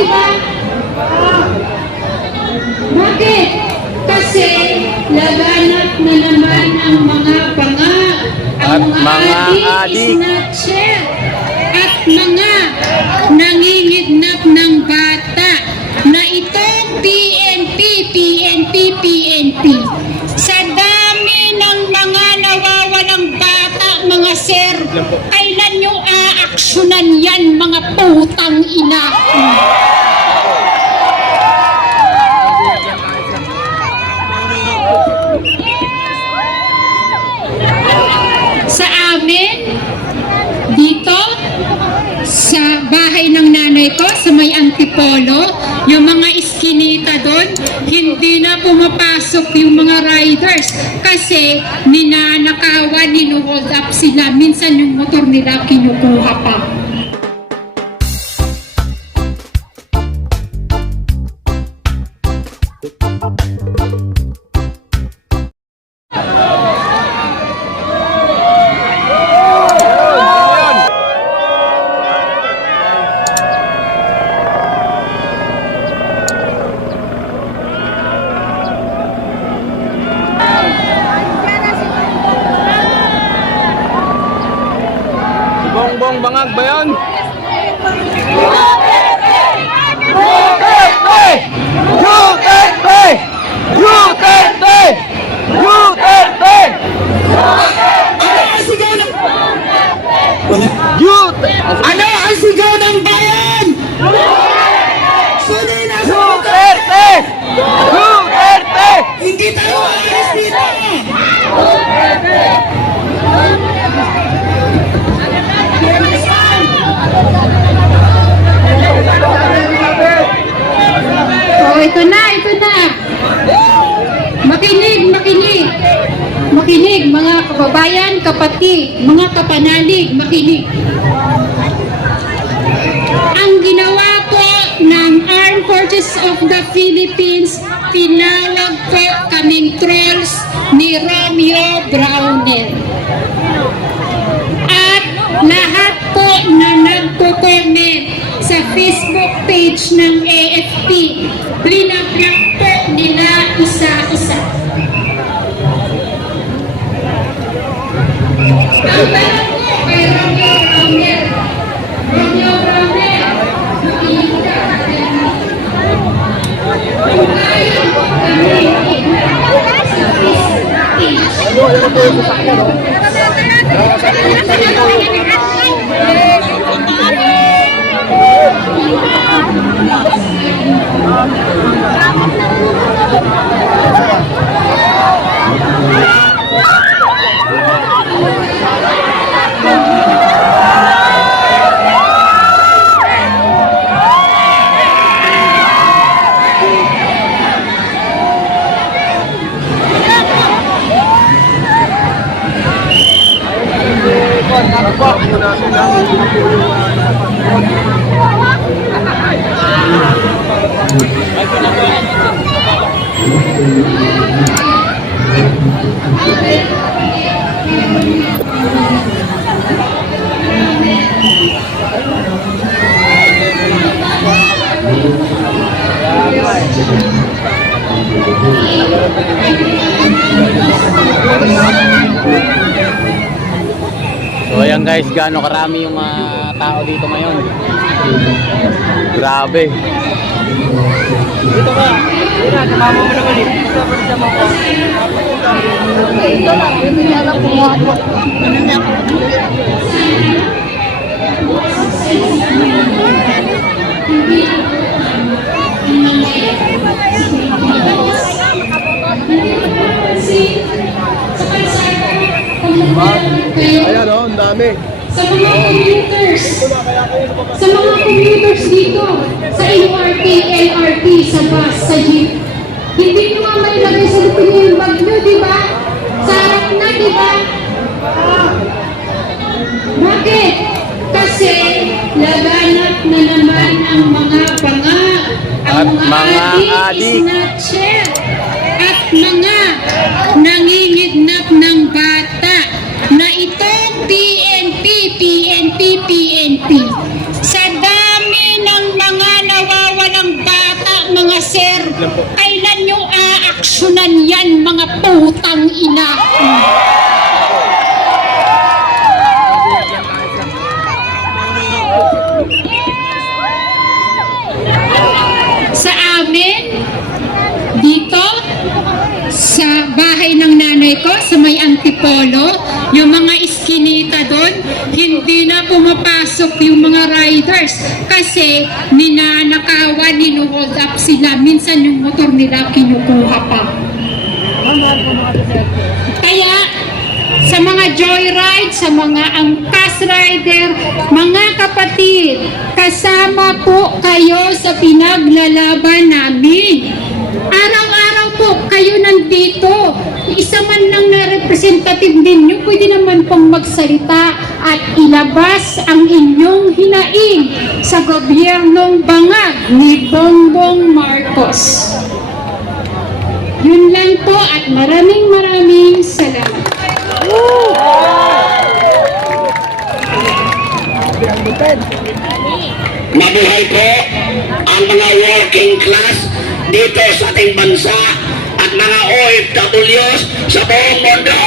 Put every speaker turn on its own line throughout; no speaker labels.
di ba? Bakit? Kasi laganap na naman ang mga panga, ang
At mga
adik,
adik.
snatcher, at mga nangingidnap ng bata na itong PNP, PNP, PNP. Sa dami ng mga nawawalang bata, mga sir, kailan nyo aaksyonan yan, mga putang ina? sa amin, dito, sa bahay ng nanay ko, sa may antipolo, yung mga iskinita doon, hindi na pumapasok yung mga riders kasi ninanakawan, ninuhold up sila. Minsan yung motor nila kinukuha pa.
Bangag ba yun?
Duterte! Duterte! Duterte! Duterte!
Ano ang sigaw ng bayan? Sino na
Duterte! Duterte!
Hindi tayo aalis dito! Oh, ito na, ito na. Makinig, makinig. Makinig, mga kababayan, kapatid, mga kapanalig, makinig. Ang ginawa po ng Armed Forces of the Philippines, tinawag po kaming trolls ni Romeo Browner. At lahat po na nagko-comment Facebook page ng AFP, binablock po nila isa-isa. Ang tanong ko kay Romeo Browner, Romeo Browner, makinig ka
Yeah. Ayan guys, gaano karami yung mga tao dito ngayon. Grabe.
Dito ka. Dito na, tumama mo na ulit. Dito pa rin siya mo ko. Ito lang, hindi niya kung ako. Ano niya? Ayan dami.
sa mga commuters, sa mga commuters dito, sa MRT, LRT, sa bus, sa jeep. Hindi nyo nga mailagay sa likod nyo yung bag nyo, di ba? Sa harap na, di ba? Bakit? Kasi laganap na naman ang mga panga, ang
At mga adik.
snatcher, at mga nangingidnap ng bata na i-turn PNP, PNP, PNP. Sa dami ng mga nawawalang bata, mga sir, bahay ng nanay ko, sa may antipolo, yung mga iskinita doon, hindi na pumapasok yung mga riders kasi ninanakawan, ninuhold up sila. Minsan yung motor nila kinukuha pa. Kaya, sa mga joyride, sa mga angkas rider, mga kapatid, kasama po kayo sa pinaglalaban namin. Araw-araw po kayo nandito. Isa man lang na representative ninyo, pwede naman pong magsalita at ilabas ang inyong hinaing sa gobyernong bangag ni Bongbong Marcos. Yun lang po at maraming maraming salamat.
Mabuhay po ang mga working class dito sa ating bansa at mga OFWs sa buong mundo.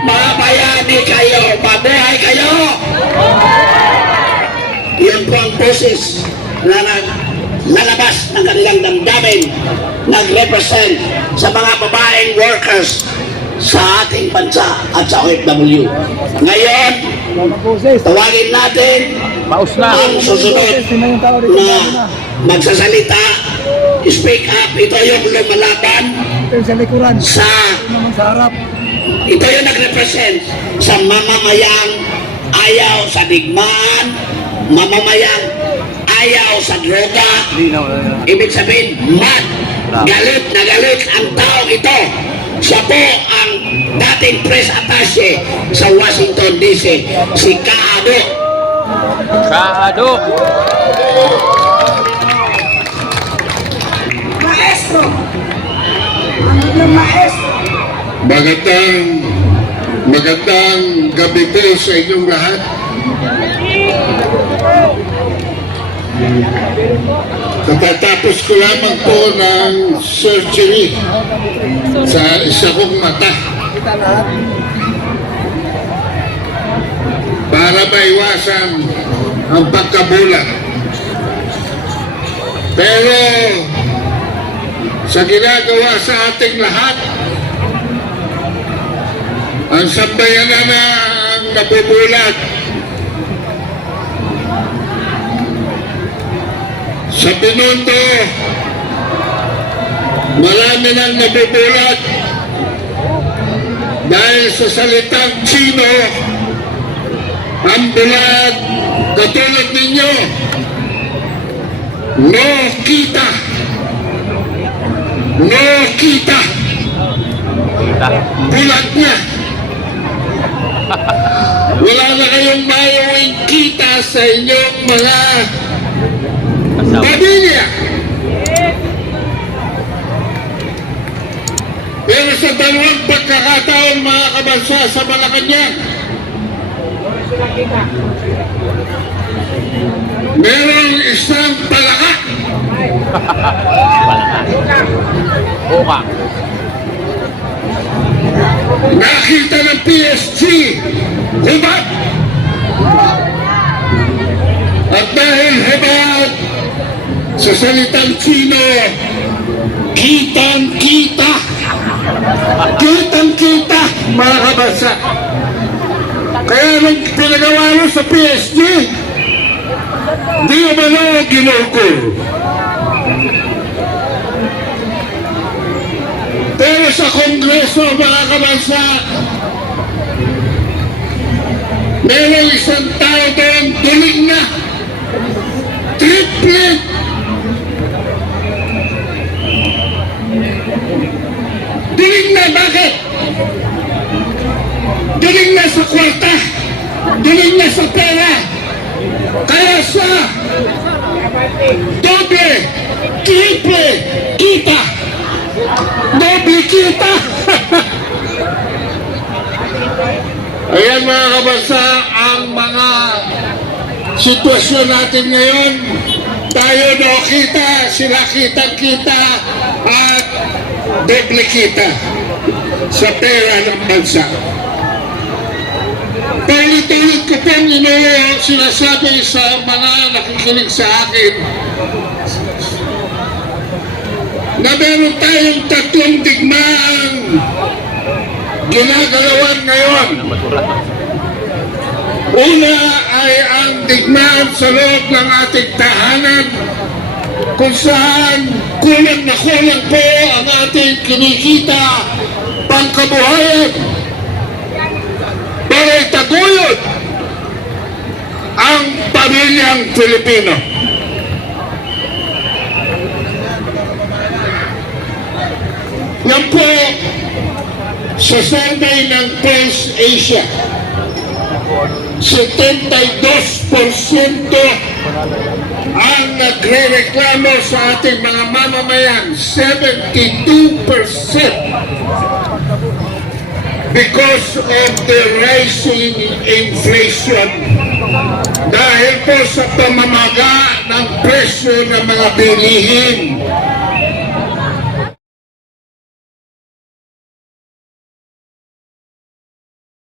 Mga bayani kayo, mabuhay kayo! Yan po ang boses na nag- lalabas ng kanilang damdamin, nag-represent sa mga babaeng workers sa ating bansa at sa OFW. Ngayon, tawagin natin ang susunod na magsasalita, speak up, ito yung lumalaban
Yung sa likuran,
sa,
naman sa harap.
ito yung nag-represent sa mamamayang ayaw sa digmaan, mamamayang ayaw sa droga, ibig sabihin, mad, galit na galit ang taong ito. Siya po ang dating press attache sa Washington DC, si Kaado.
Kaado.
Maestro?
Magandang magandang gabi po sa inyong lahat. Katatapos ko lamang po ng surgery sa isa kong mata para maiwasan ang pagkabulag. Pero sa ginagawa sa ating lahat, ang sambayanan na ang nabubulag. Sa Binondo, marami nang nabubulag. Dahil sa salitang Chino, ang bulag katulad ninyo, no kita, no kita,
Kita.
bulag niya. Wala na kayong mayawing kita sa inyong mga pamilya. Pero sa dalawang pagkakataon mga kabansa sa Malacanang, merong isang palaka
Buka.
nakita ng PSG hubad at dahil hubad sa salitang Chino kitang kita kitang kita mga kabasa. Kaya nung pinagawa sa PSG di naman ako ginugol Pero sa Kongreso, mga kabansa, meron isang tao doon, dulig na. Triplet. Dulig na, bakit? Dulig na sa kwarta. Dulig na sa pera. Kaya siya, doble, triple, kita. Doble kita! Ayan mga kabansa, ang mga sitwasyon natin ngayon Tayo no kita, sila kitang kita at doble kita sa pera ng bansa. Paulit-ulit ko pong ino sinasabi sa mga nakikinig sa akin na meron tayong tatlong digmaan ginagalawan ngayon. Una ay ang digmaan sa loob ng ating tahanan kung saan kulang na kulang po ang ating kinikita pangkabuhayan para itaguyod ang pamilyang Pilipino. Yan po sa survey ng Prince Asia. 72% ang nagre-reklamo sa ating mga mamamayan. 72% because of the rising inflation. Dahil po sa pamamaga ng presyo ng mga bilihin.